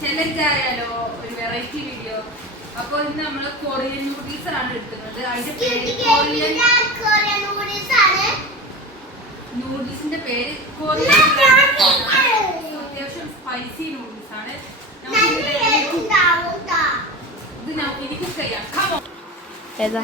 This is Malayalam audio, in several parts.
ചലഞ്ച് ആയാലോ, ഒരു വെറൈറ്റി വീഡിയോ. അപ്പൊ ഇന്ന് നമ്മള് കൊറിയൻ നൂഡിൽസ് ആണ് എടുക്കുന്നത്. അതിന്റെ പേര് നൂഡിൽസിന്റെ പേര് കൊറിയൻ. അത്യാവശ്യം സ്പൈസി നൂഡിൽസ് ആണ്. ഇത് നമുക്ക് ഇനി കുക്ക് ചെയ്യാം. ഏതാ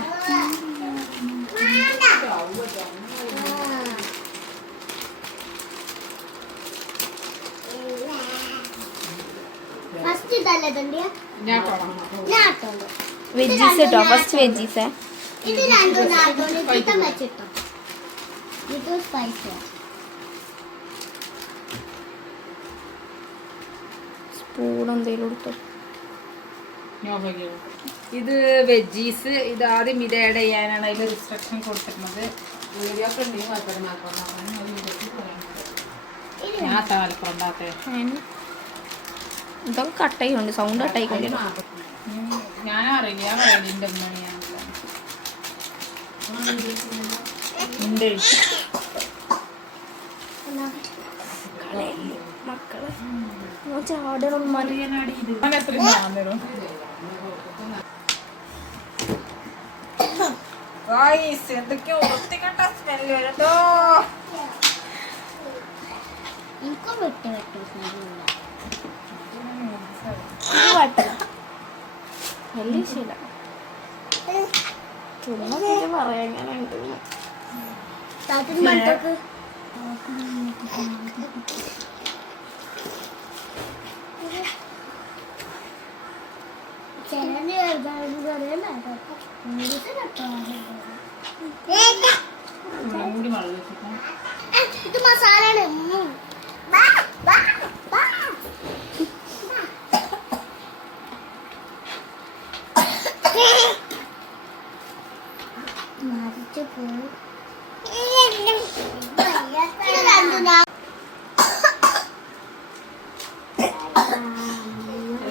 വെജീസ് കേട്ടോ. ഫസ്റ്റ് വെജീസ് സ്പൂൺ എന്തേലും എടുത്തോ. ഇത് വെജീസ്. ഇത് ആദ്യം ഇത് ആഡ് ചെയ്യാനാണ് അതിൽ റിസ്ട്രിക്ഷൻ കൊടുത്തിരുന്നത്. ഞാൻ താല്പര്യം ഇതൊക്കെ കട്ടായിക്കൊണ്ട് സൗണ്ട് കട്ടായിക്കൊണ്ട് ഞാനറിയില്ല. ഞാൻ പറയുന്നത് എൻ്റെ മക്കളെ ചാടണം മറിയാനാടി. എന്തൊക്കെയോ വൃത്തികെട്ട സ്മെല്ല് വരുന്നോ. വലിയ ശീല ചുമ്മാ പറയാ എങ്ങനെ ഉണ്ട്. ഇത് മസാല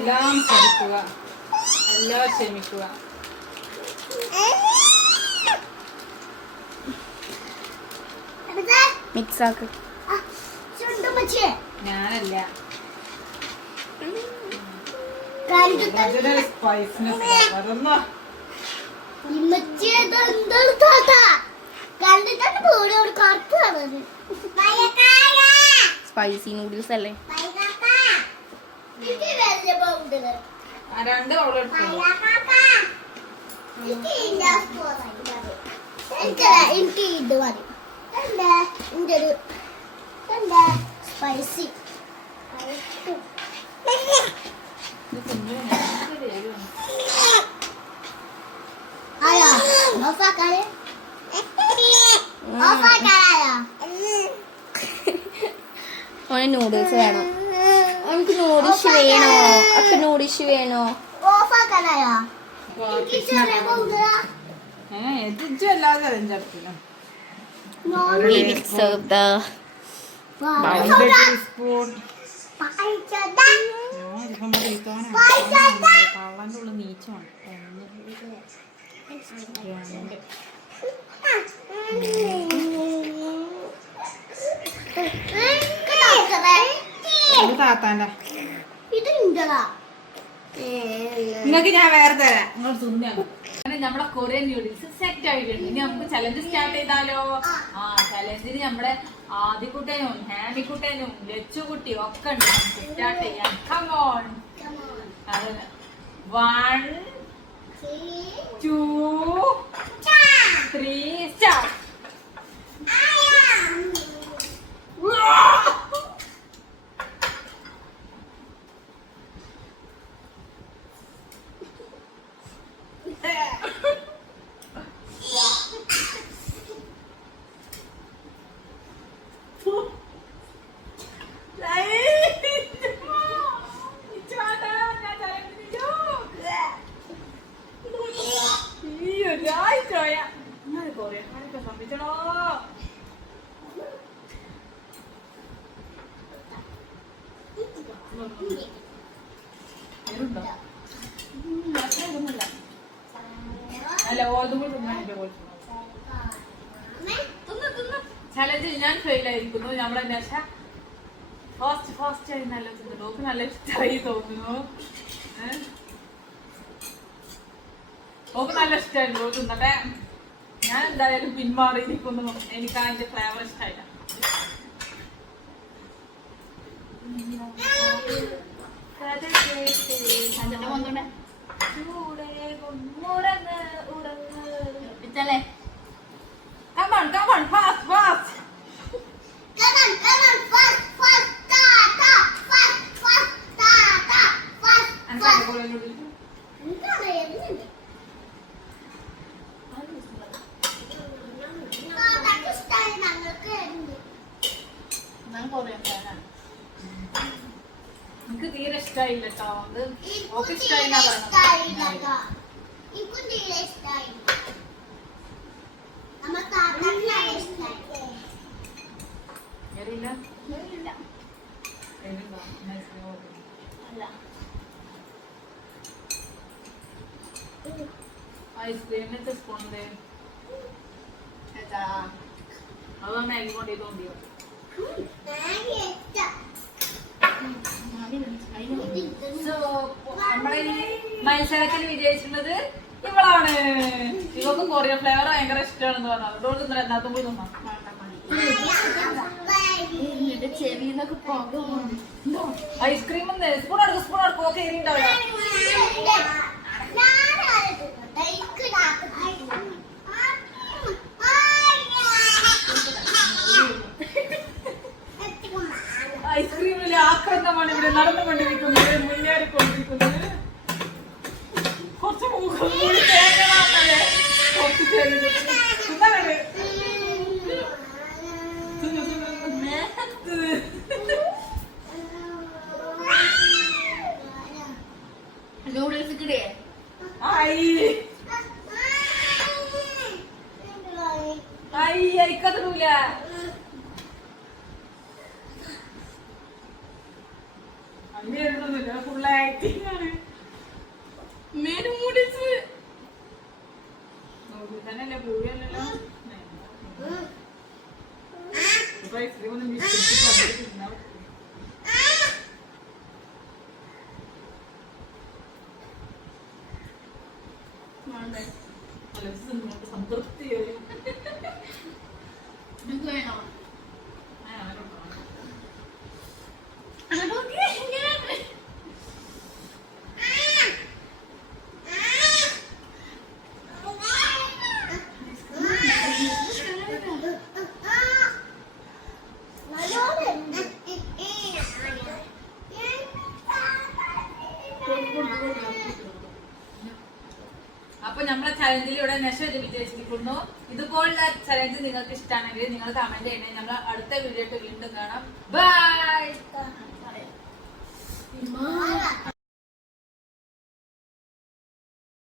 എല്ലാം ശ്രമിക്കുക, എല്ലാം ക്ഷമിക്കുക. മിക്സ് ആക്ക്. ഞാനല്ല സ്പൈസി നൂഡിൽസ് അല്ലേ. രണ്ട് അവളെടുത്തു. എനിക്ക് ഇത് മതി. സ്പൈസി ഓന് നൂഡിൽസ് വേണം. എനിക്ക് നൂഡിൽസ് വേണോ? അപ്പൊ നൂഡിൽസ് വേണോ? അല്ലാതെ അലഞ്ചില്ല. We will serve the spoon. കള്ളൻ്റെ ഉള്ള നീച്ചമാണ്. താത്താൻ്റെ നിങ്ങൾക്ക് ഞാൻ വേറെ തരാം. നിങ്ങൾ തിന്നാണ്. നമ്മളെ കൊറിയൻ നൂഡിൽസ് സെറ്റ് ആയിട്ടുണ്ട്. ഇനി നമുക്ക് ചലഞ്ച് സ്റ്റാർട്ട് ചെയ്താലോ? ആ ചലഞ്ചിന് നമ്മുടെ ആദിക്കുട്ടനും ഹാമിക്കുട്ടനും ലച്ചുകുട്ടി ഒക്കെ ഉണ്ട്. സ്റ്റാർട്ട് ചെയ്യാം. Come on. 1 2 3 സ്റ്റാർട്ട്. അല്ല ഓതും കൂടി തിന്നാൻ ചലഞ്ച് ഞാൻ ഫെയിൽ ആയിരിക്കുന്നു. നമ്മളെ ഫാസ്റ്റ് ആയി നല്ല തിന്നു. ഓക്ക് നല്ല ഇഷ്ടമായി തോന്നുന്നു. ഓക്ക് നല്ല ഇഷ്ടമായിരുന്നു. ഓക്ക് തിന്നട്ടെ. ഞാൻ എന്തായാലും പിന്മാറിയിരിക്കുന്നു. എനിക്ക് അതിന്റെ ഫ്ലേവർ ഇഷ്ടമായില്ല. Come on, fast. Come on, fast, ta, fast. അനക്ക് അതുപോലെ noodles. എന്താണ് എന്നുണ്ട്? അതൊക്കെ ഇഷ്ടമായി ഞങ്ങൾക്ക് ഉണ്ട്. എനിക്ക് തീരെ ഇഷ്ടമായില്ല കേട്ടോ. അത് ഓക്ക് ഇക്കും തീരെ ഇഷ്ടമായില്ല കേട്ടോ. ഇക്കും തീരെ ഇഷ്ടമായി. നമ്മ താത്താക്കാണ് ഇഷ്ടമായി. എരിയില്ല? ഇല്ല. എരിയുണ്ടോ? Nice. അല്ല. ഐസ്ക്രീമിന്റെ സ്പൂൺ ഏതാ? അതാണ് അതിൽ കൊണ്ടേ തോന്നിയോ. മാഗി ഇഷ്ടം. സോ നമ്മളെ ഈ മത്സരത്തിൽ വിജയിച്ചിട്ടുള്ളത് ഇവളാണ്. ഇവക്ക് കൊറിയൻ ഫ്ലേവർ ഭയങ്കര ഇഷ്ടമാണെന്ന് പറഞ്ഞു. അതുകൊണ്ട് ഇന്നലെ എന്നാത്തും പോയി തിന്നാം. ചെവിന്നൊക്കെ പോകും. ഐസ്ക്രീം സ്പൂൺ എടുക്കും. ഓക്കെ എരി ഉണ്ടാവില്ല. ഐസ്ക്രീമിലെ ആക്രമണമാണ് ഇവിടെ നടന്നുകൊണ്ടിരിക്കുന്നത്, മുന്നേറിക്കൊണ്ടിരിക്കുന്നത്. കുറച്ച് കൂടി തേങ്ങണേ. കുറച്ച് ചെറിയ നൂഡിൽസ് കിടേ അയക്കത്തില്ല. അങ്ങനെയൊന്നുമില്ല. ഫുൾ ആക്ടിങ് ആണ്. നൂഡിൽസ് തന്നെയല്ലേ, പൂരിയല്ലല്ലോ. ഇപ്പൊ ഐസ്ക്രീം ഒന്നും തിന്നാവും. സംതൃപ്തി വേണോ? അപ്പൊ നമ്മളെ ചലഞ്ചിൽ ഇവിടെ നശ്വര വിജയിച്ചിരിക്കുന്നു. ഇതുപോലുള്ള ചലഞ്ച് നിങ്ങൾക്ക് ഇഷ്ടമാണെങ്കിൽ നിങ്ങൾ കമന്റ് ചെയ്യണേ. നമ്മൾ അടുത്ത വീഡിയോ വീണ്ടും കാണാം. ബൈ.